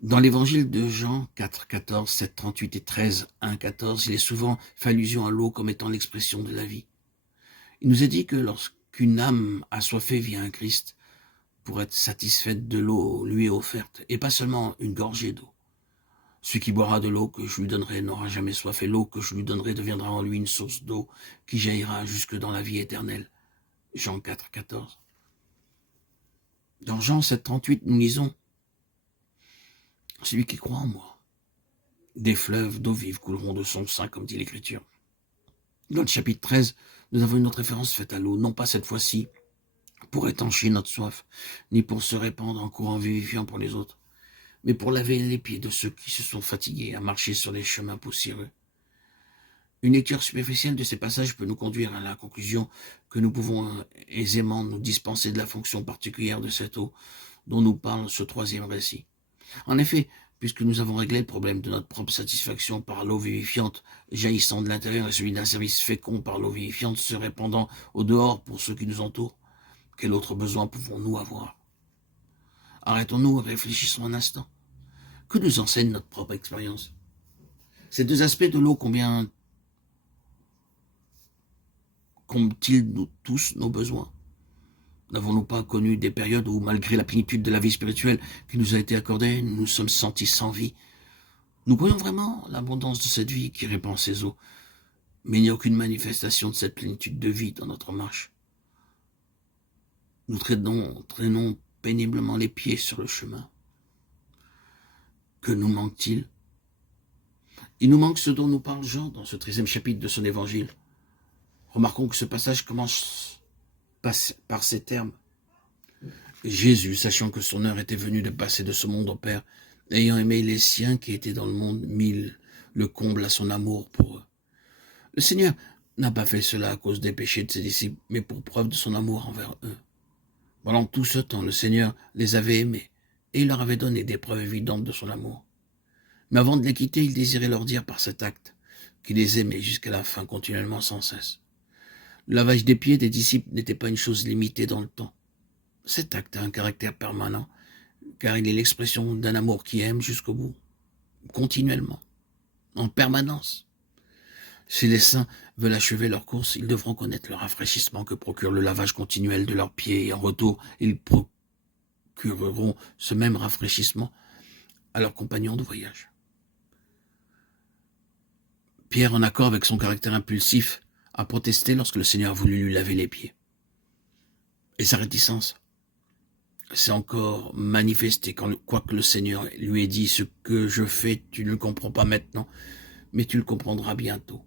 Dans l'évangile de Jean 4, 14, 7, 38 et 13, 1, 14, il est souvent fait allusion à l'eau comme étant l'expression de la vie. Il nous est dit que lorsqu'une âme assoiffée vient à Christ pour être satisfaite de l'eau lui est offerte, et pas seulement une gorgée d'eau. Celui qui boira de l'eau que je lui donnerai n'aura jamais soif, et l'eau que je lui donnerai deviendra en lui une source d'eau qui jaillira jusque dans la vie éternelle. Jean 4, 14. Dans Jean 7, 38, nous lisons « Celui qui croit en moi, des fleuves d'eau vive couleront de son sein, comme dit l'Écriture. » Dans le chapitre 13, nous avons une autre référence faite à l'eau, non pas cette fois-ci pour étancher notre soif, ni pour se répandre en courant vivifiant pour les autres, mais pour laver les pieds de ceux qui se sont fatigués à marcher sur les chemins poussiéreux. Une lecture superficielle de ces passages peut nous conduire à la conclusion que nous pouvons aisément nous dispenser de la fonction particulière de cette eau dont nous parle ce troisième récit. En effet, puisque nous avons réglé le problème de notre propre satisfaction par l'eau vivifiante jaillissant de l'intérieur et celui d'un service fécond par l'eau vivifiante se répandant au dehors pour ceux qui nous entourent, quel autre besoin pouvons-nous avoir? Arrêtons-nous et réfléchissons un instant. Que nous enseigne notre propre expérience? Ces deux aspects de l'eau, combien comblent-ils nous tous nos besoins? N'avons-nous pas connu des périodes où, malgré la plénitude de la vie spirituelle qui nous a été accordée, nous nous sommes sentis sans vie? Nous voyons vraiment l'abondance de cette vie qui répand ses eaux, mais il n'y a aucune manifestation de cette plénitude de vie dans notre marche. Nous traînons péniblement les pieds sur le chemin. Que nous manque-t-il? Il nous manque ce dont nous parle Jean dans ce 13e chapitre de son évangile. Remarquons que ce passage commence par ces termes. Jésus, sachant que son heure était venue de passer de ce monde au Père, ayant aimé les siens qui étaient dans le monde, mit le comble à son amour pour eux. Le Seigneur n'a pas fait cela à cause des péchés de ses disciples, mais pour preuve de son amour envers eux. Pendant tout ce temps, le Seigneur les avait aimés, et il leur avait donné des preuves évidentes de son amour. Mais avant de les quitter, il désirait leur dire par cet acte qu'il les aimait jusqu'à la fin, continuellement sans cesse. Le lavage des pieds des disciples n'était pas une chose limitée dans le temps. Cet acte a un caractère permanent, car il est l'expression d'un amour qui aime jusqu'au bout, continuellement, en permanence. Si les saints veulent achever leur course, ils devront connaître le rafraîchissement que procure le lavage continuel de leurs pieds, et en retour, ils procureront ce même rafraîchissement à leurs compagnons de voyage. Pierre, en accord avec son caractère impulsif, a protesté lorsque le Seigneur a voulu lui laver les pieds. Et sa réticence s'est encore manifestée, quoique le Seigneur lui ait dit « Ce que je fais, tu ne le comprends pas maintenant, mais tu le comprendras bientôt. »